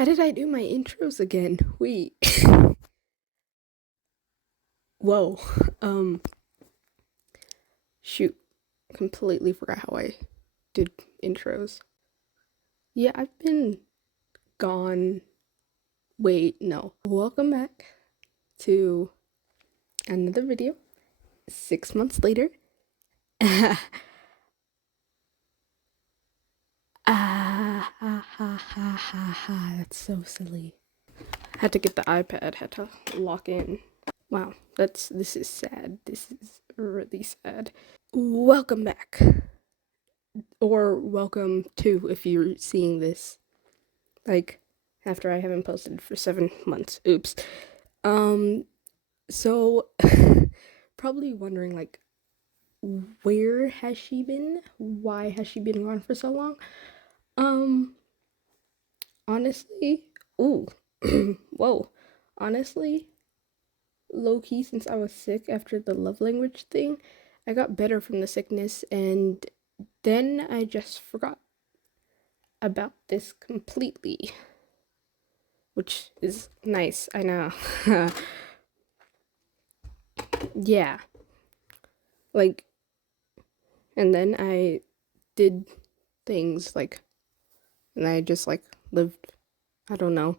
How did I do my intros again? Wait. Whoa. Um, Shoot. Completely forgot how I did intros. Yeah, I've been gone. Wait, no. Welcome back to another video. 6 months later. That's so silly. Had to get the iPad, had to lock in. Wow, this is sad. This is really sad. Welcome back. Or welcome to if you're seeing this like after I haven't posted for 7 months. Oops. Um so probably wondering like where has she been? Why has she been gone for so long? Um honestly, ooh. Whoa. Honestly, low key since I was sick after the love language thing, I got better from the sickness and then I just forgot about this completely, which is nice, I know. Yeah, like, and then I did things like, and I just like lived, I don't know.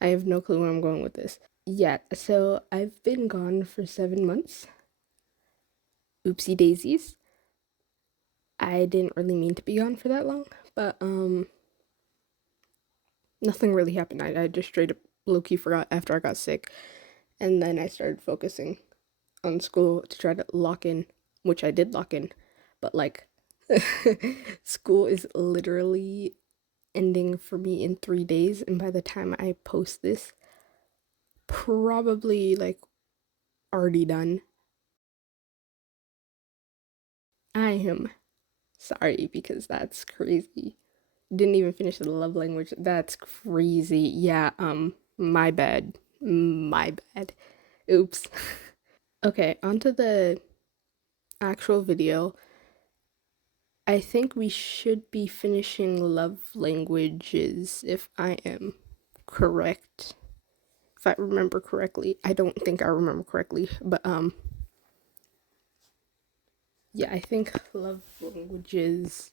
I have no clue where I'm going with this. Yeah, so I've been gone for 7 months. Oopsie daisies. I didn't really mean to be gone for that long, but nothing really happened. I just straight up low-key forgot after I got sick. And then I started focusing on school to try to lock in, which I did lock in, but like school is literally ending for me in 3 days, and by the time I post this, probably like already done. I am sorry because that's crazy. Didn't even finish the love language. That's crazy. Yeah, my bad. My bad. Oops. Okay, onto the actual video. I think we should be finishing love languages if I am correct. If I remember correctly. I don't think I remember correctly, but yeah, I think love languages.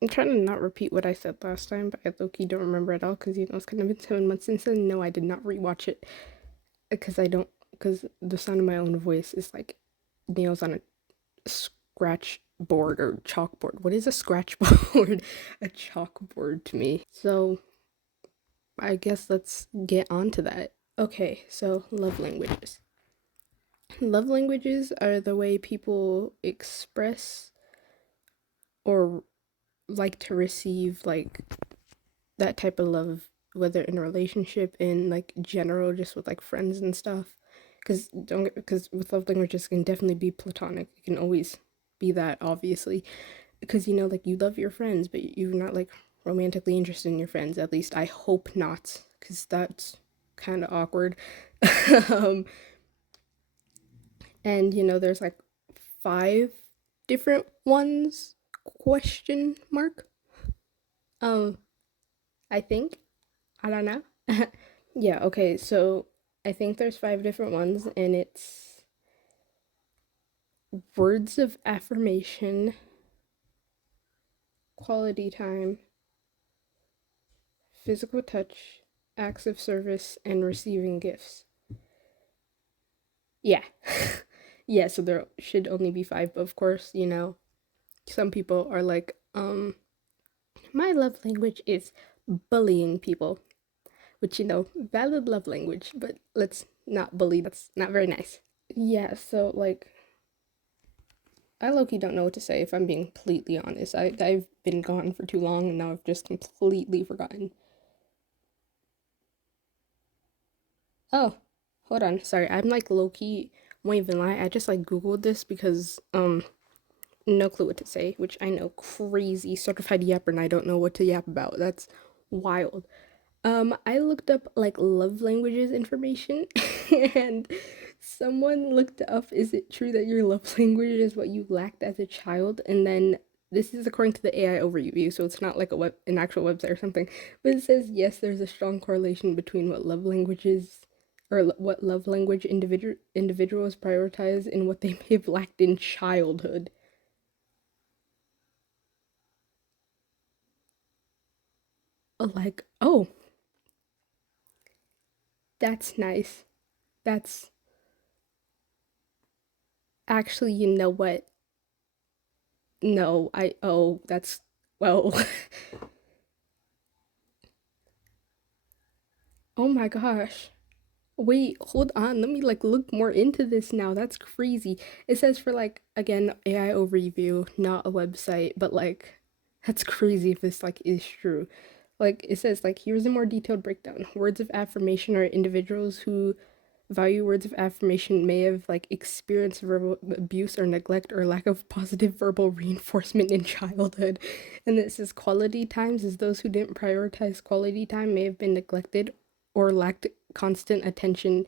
I'm trying to not repeat what I said last time, but I low-key don't remember at all because it's kind of been 7 months since then. No, I did not rewatch it because I don't because the sound of my own voice is like nails on a scratch board or chalkboard. What is a scratch board? A chalkboard to me. So I guess let's get on to that. Okay, so love languages. Love languages are the way people express or like to receive like that type of love, whether in a relationship, in like general, just with like friends and stuff. Because with love languages it can definitely be platonic. It can always be that, obviously, because like you love your friends, but you're not like romantically interested in your friends. At least I hope not, because that's kind of awkward. um, and there's like 5 different ones? Question mark. Um, I think. I don't know. Yeah. Okay. So I think there's 5 different ones, and it's words of affirmation, quality time, physical touch, acts of service, and receiving gifts. Yeah. Yeah, so there should only be 5, but of course, some people are like, my love language is bullying people, which, valid love language, but let's not bully. That's not very nice. Yeah, so like, I low-key don't know what to say if I'm being completely honest. I've been gone for too long and now I've just completely forgotten. Oh, hold on. Sorry, I'm like low-key, won't even lie. I just like Googled this because no clue what to say, which I know, crazy certified yapper, and I don't know what to yap about. That's wild. I looked up like love languages information and someone looked up, is it true that your love language is what you lacked as a child? And then this is according to the AI overview, so it's not like an actual website or something. But it says yes, there's a strong correlation between what love languages or what love language individuals prioritize and what they may have lacked in childhood. Like, oh, that's nice. That's actually, you know what? No, that's, well, oh my gosh. Wait, hold on. Let me like look more into this now. That's crazy. It says for like again AI overview, not a website, but like that's crazy if this like is true. Like it says like here's a more detailed breakdown. Words of affirmation are individuals who value words of affirmation may have like experienced verbal abuse or neglect or lack of positive verbal reinforcement in childhood. And it says quality times is those who didn't prioritize quality time may have been neglected or lacked constant attention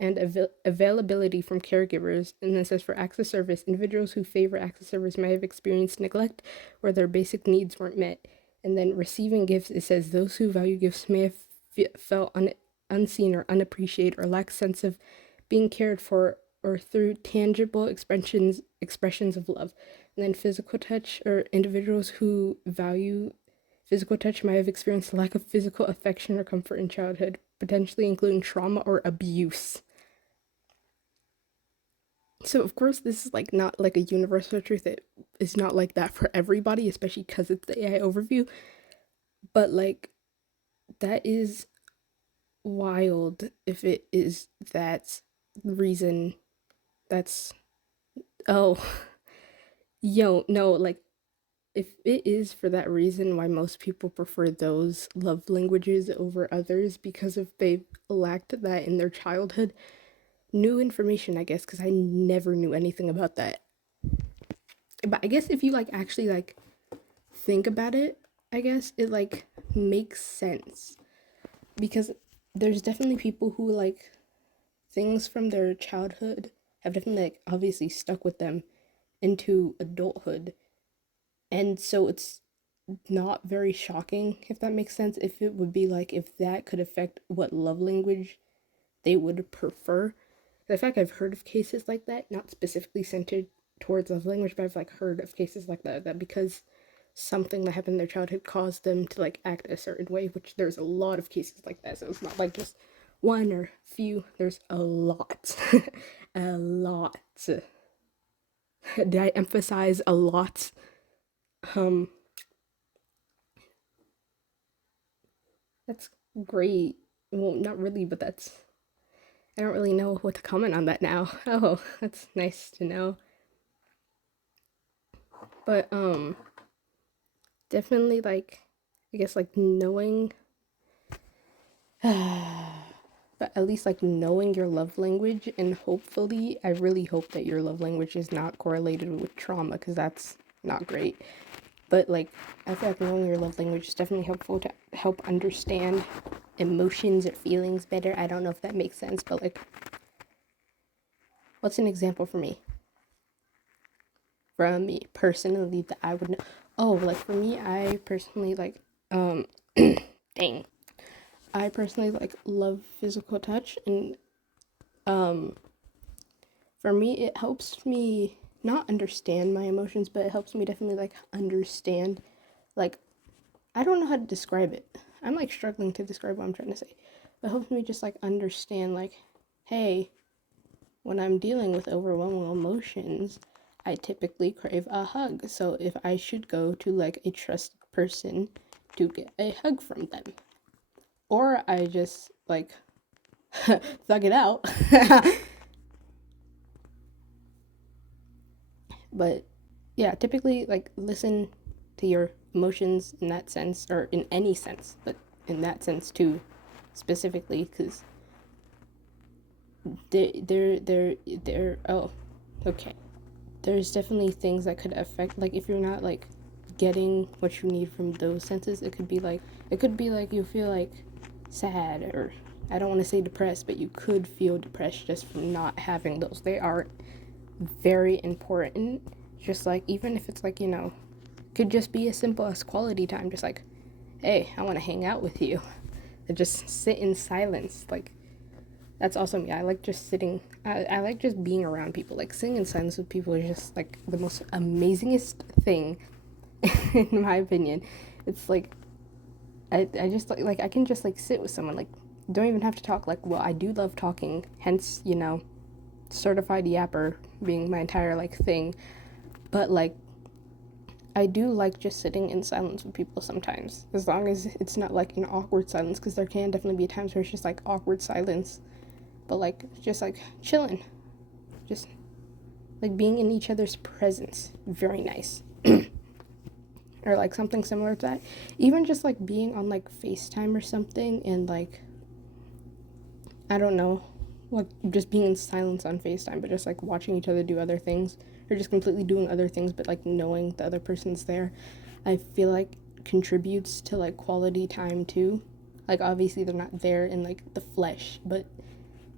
and availability from caregivers. And then it says for acts of service, individuals who favor acts of service may have experienced neglect or their basic needs weren't met. And then receiving gifts, it says those who value gifts may have felt unseen or unappreciated or lack sense of being cared for or through tangible expressions of love. And then physical touch, or individuals who value physical touch might have experienced a lack of physical affection or comfort in childhood, potentially including trauma or abuse. So of course this is like not like a universal truth. It is not like that for everybody, especially because it's the AI overview. But like that is wild if it is that reason. That's, oh, yo, no, like if it is for that reason why most people prefer those love languages over others because if they lacked that in their childhood, new information, I guess, because I never knew anything about that. But I guess if you like actually like think about it, I guess it like makes sense because there's definitely people who like things from their childhood have definitely like obviously stuck with them into adulthood. And so it's not very shocking, if that makes sense, if it would be like if that could affect what love language they would prefer. The fact I've heard of cases like that, not specifically centered towards love language, but I've like heard of cases like that because something that happened in their childhood caused them to like act a certain way, which there's a lot of cases like that. So it's not like just one or few, there's a lot. A lot. Did I emphasize a lot? Um, that's great. Well, not really, but I don't really know what to comment on that now. Oh, that's nice to know. But definitely like I guess like knowing but at least like knowing your love language, and hopefully I really hope that your love language is not correlated with trauma because that's not great. But like I feel like knowing your love language is definitely helpful to help understand emotions or feelings better. I don't know if that makes sense, but like what's an example for me? From me personally that I would know. Oh, like for me, I personally like dang. I personally like love physical touch, and um for me it helps me not understand my emotions, but it helps me definitely like understand, like I don't know how to describe it. I'm like struggling to describe what I'm trying to say. But it helps me just like understand like, hey, when I'm dealing with overwhelming emotions, I typically crave a hug. So if I should go to like a trusted person to get a hug from them, or I just like thug it out. But yeah, typically like listen to your emotions in that sense, or in any sense, but in that sense too, specifically, because they're oh, okay. There's definitely things that could affect, like if you're not like getting what you need from those senses, it could be like you feel like sad, or I don't want to say depressed, but you could feel depressed just from not having those. They are very important. Just like even if it's like, could just be as simple as quality time, just like, hey, I want to hang out with you, and just sit in silence. Like, that's also me. I like just sitting, I like just being around people. Like, sitting in silence with people is just like the most amazingest thing in my opinion. It's like, I just like I can just like sit with someone, like, don't even have to talk. Like, well, I do love talking, hence, you know, certified yapper being my entire like thing. But like, I do like just sitting in silence with people sometimes, as long as it's not like an awkward silence, because there can definitely be times where it's just like awkward silence. But like, just like chilling, just like being in each other's presence, very nice. Or like something similar to that. Even just like being on like FaceTime or something, and like, I don't know, like just being in silence on FaceTime, but just like watching each other do other things, or just completely doing other things, but like knowing the other person's there, I feel like contributes to like quality time too. Like, obviously they're not there in like the flesh, but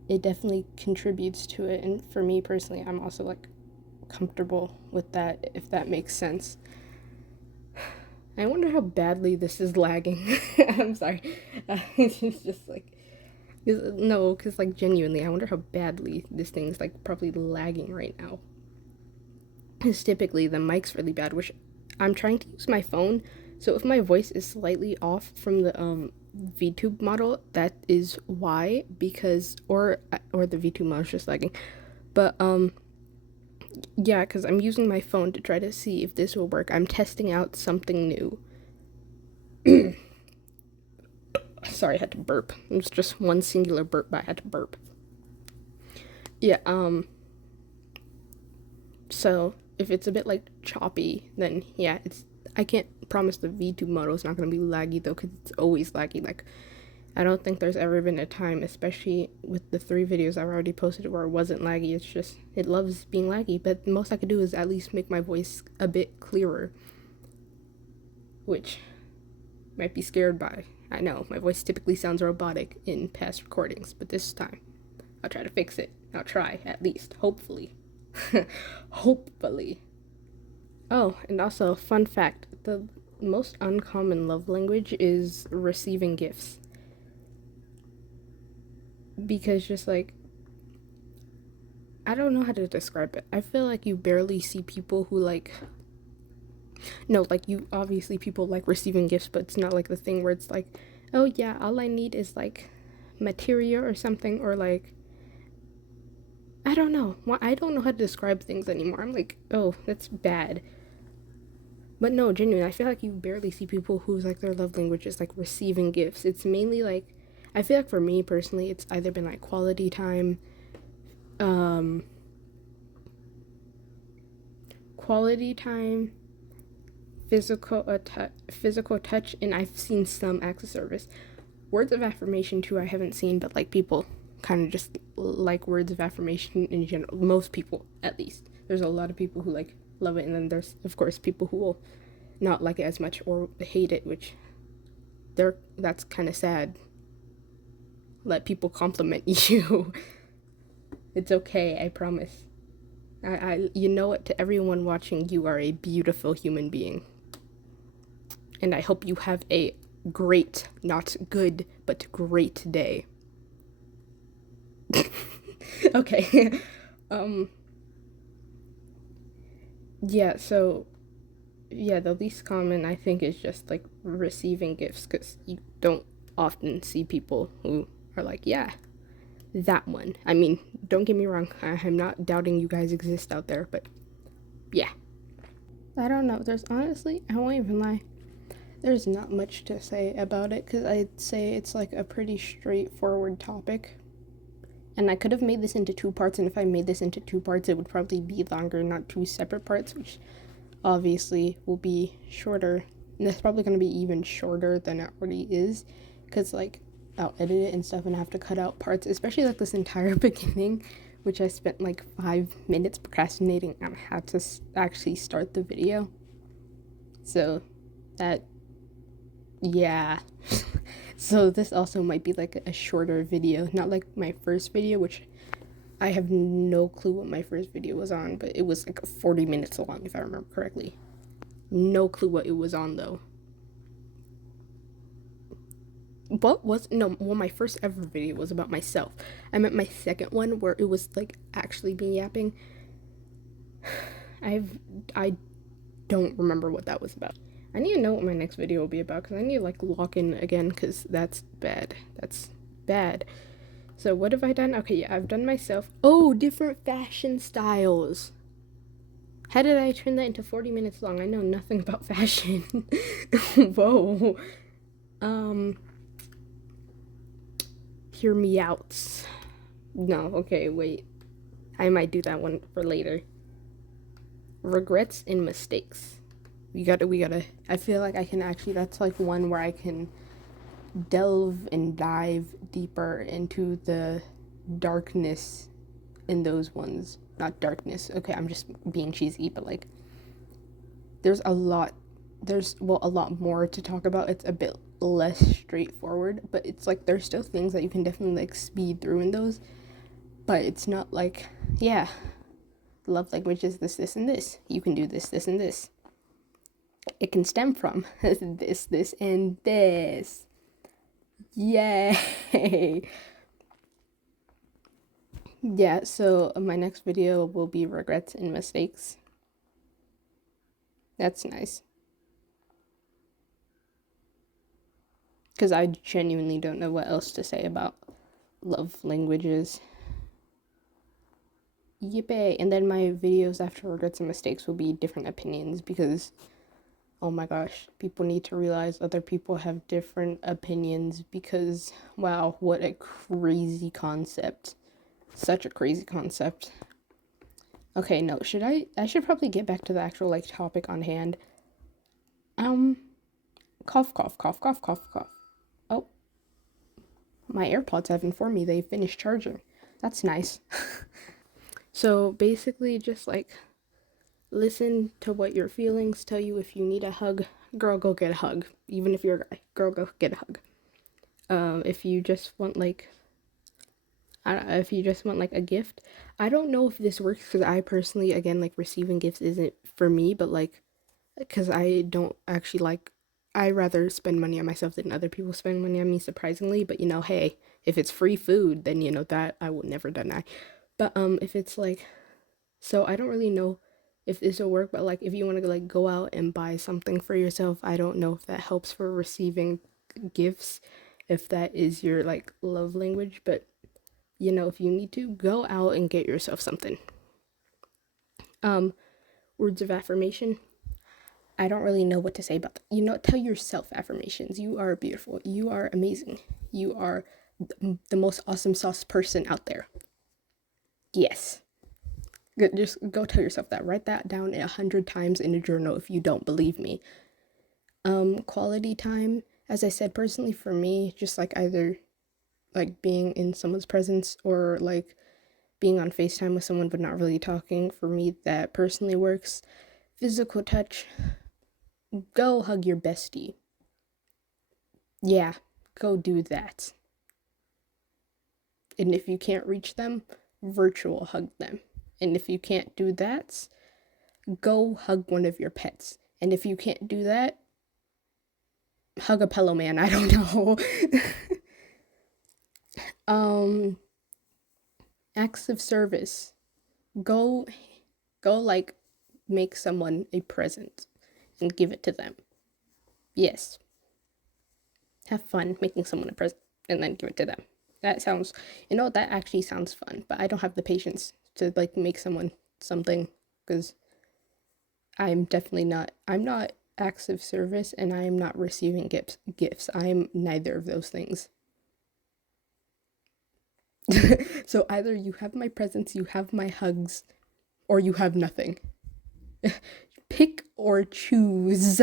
it definitely contributes to it. And for me personally, I'm also like comfortable with that, if that makes sense. I wonder how badly this is lagging. I'm sorry. It's just like, no, because like genuinely, I wonder how badly this thing's like probably lagging right now. Because typically the mic's really bad, which I'm trying to use my phone. So if my voice is slightly off from the VTube model, that is why. Because or the VTube model is just lagging. But yeah, because I'm using my phone to try to see if this will work. I'm testing out something new. Sorry, I had to burp. It was just one singular burp, but I had to burp. Yeah, so if it's a bit like choppy, then yeah, I can't promise the V2 model is not going to be laggy though, because it's always laggy. Like, I don't think there's ever been a time, especially with the 3 videos I've already posted, where it wasn't laggy. It's just, it loves being laggy, but the most I could do is at least make my voice a bit clearer, which might be scared by. I know, my voice typically sounds robotic in past recordings, but this time, I'll try to fix it. I'll try, at least, hopefully. Hopefully. Oh, and also, fun fact, the most uncommon love language is receiving gifts. Because just like, I don't know how to describe it. I feel like you barely see people who like, no, like, you obviously people like receiving gifts, but it's not like the thing where it's like, oh yeah, all I need is like material or something, or like, I don't know. Well, I don't know how to describe things anymore. I'm like, oh, that's bad. But no, genuinely, I feel like you barely see people whose like their love language is like receiving gifts. It's mainly like, I feel like for me personally, it's either been like quality time, quality time, physical touch, and I've seen some acts of service. Words of affirmation too, I haven't seen, but like people kind of just like words of affirmation in general. Most people, at least. There's a lot of people who like love it, and then there's of course people who will not like it as much or hate it, which that's kind of sad. Let people compliment you. It's okay, I promise. I you know what, to everyone watching, you are a beautiful human being. And I hope you have a great, not good, but great day. Okay. Yeah, so yeah, the least common I think is just like receiving gifts, because you don't often see people who are like, yeah, that one. I mean, don't get me wrong, I'm not doubting you guys exist out there, but yeah. I don't know, there's honestly, I won't even lie, there's not much to say about it, because I'd say it's like a pretty straightforward topic. And I could have made this into 2 parts, and if I made this into 2 parts, it would probably be longer, not 2 separate parts, which obviously will be shorter. And it's probably going to be even shorter than it already is, because like, I'll edit it and stuff and I have to cut out parts, especially like this entire beginning, which I spent like 5 minutes procrastinating on how to actually start the video. So that, yeah. So this also might be like a shorter video, not like my first video, which I have no clue what my first video was on, but it was like 40 minutes long if I remember correctly. No clue what it was on though. What was no well my first ever video was about myself. I meant my second one where it was like actually me yapping. I don't remember what that was about. I need to know what my next video will be about because I need to like lock in again because that's bad. That's bad. So what have I done? Okay, yeah, I've done myself. Oh, different fashion styles. How did I turn that into 40 minutes long? I know nothing about fashion. Whoa. Hear me out. No, okay, wait. I might do that one for later. Regrets and mistakes. We gotta. I feel like I can actually, that's like one where I can delve and dive deeper into the darkness in those ones. Not darkness. Okay, I'm just being cheesy, but like there's a lot a lot more to talk about. It's a bit less straightforward, but it's like there's still things that you can definitely like speed through in those. But it's not like, yeah, love language is this, and this. You can do this, and this. It can stem from this, and this. Yay! Yeah, so my next video will be regrets and mistakes. That's nice. Because I genuinely don't know what else to say about love languages. Yippee! And then my videos after regrets and mistakes will be different opinions because, oh my gosh, people need to realize other people have different opinions because, wow, what a crazy concept. Such a crazy concept. Okay, no, I should probably get back to the actual, like, topic on hand. Cough, cough, cough, cough, cough, cough. Oh, my AirPods have informed me they finished charging. That's nice. So basically, just like listen to what your feelings tell you. If you need a hug, girl, go get a hug. Even if you're a guy, girl, go get a hug. If you just want like, I don't know, if you just want like a gift, I don't know if this works because I personally, again, like receiving gifts isn't for me, but like, because I don't actually like, I rather spend money on myself than other people spend money on me, surprisingly. But you know, hey, if it's free food, then you know that I will never deny. But if it's like, so I don't really know if this will work, but like if you want to like go out and buy something for yourself, I don't know if that helps for receiving gifts, if that is your like love language, but you know, if you need to go out and get yourself something. Words of affirmation. I don't really know what to say about that. You know, tell yourself affirmations. You are beautiful. You are amazing. You are the most awesome sauce person out there. Yes. Just go tell yourself that. Write that down 100 times in a journal if you don't believe me. Quality time. As I said, personally for me, just like either like being in someone's presence or like being on FaceTime with someone but not really talking, for me that personally works. Physical touch. Go hug your bestie. Yeah, go do that. And if you can't reach them, virtual hug them. And if you can't do that, go hug one of your pets. And if you can't do that, hug a pillow man. I don't know. Acts of service. Go like make someone a present and give it to them. Yes. Have fun making someone a present and then give it to them. That sounds, you know, that actually sounds fun, but I don't have the patience to like make someone something because I'm not acts of service and I am not receiving gifts. I'm neither of those things. So either you have my presents, you have my hugs, or you have nothing. Pick or choose.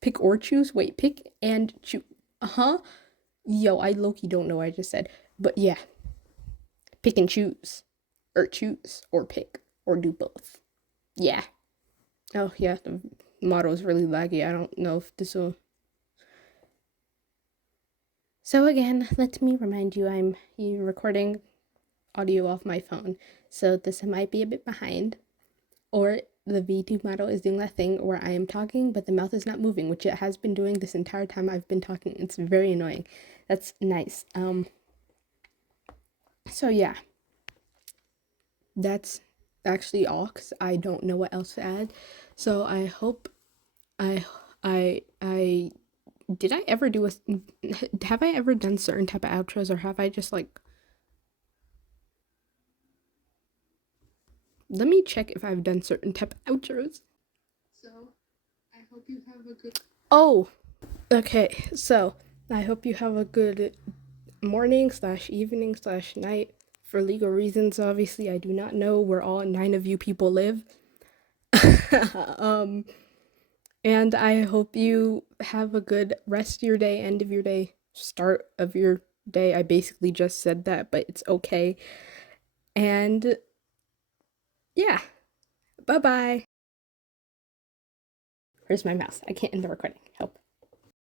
Pick or choose? Wait, pick and choose. Uh-huh. Yo, I low-key don't know what I just said. But yeah. Pick and choose. Or choose. Or pick. Or do both. Yeah. Oh, yeah, the model is really laggy. I don't know if this will... So again, let me remind you, I'm recording audio off my phone. So this might be a bit behind. Or the V2 model is doing that thing where I am talking, but the mouth is not moving, which it has been doing this entire time I've been talking. It's very annoying. That's nice. So yeah, that's actually all because I don't know what else to add. So I hope I did I ever do a have I ever done certain type of outros, or have I just like, let me check if I've done certain type of outros. So I hope you have a good okay, so I hope you have a good morning slash evening slash night. For legal reasons, obviously, I do not know where all 9 of you people live. um, and I hope you have a good rest of your day, end of your day, start of your day. I basically just said that, but it's okay. And yeah, bye bye. Where's my mouse? I can't end the recording. Help.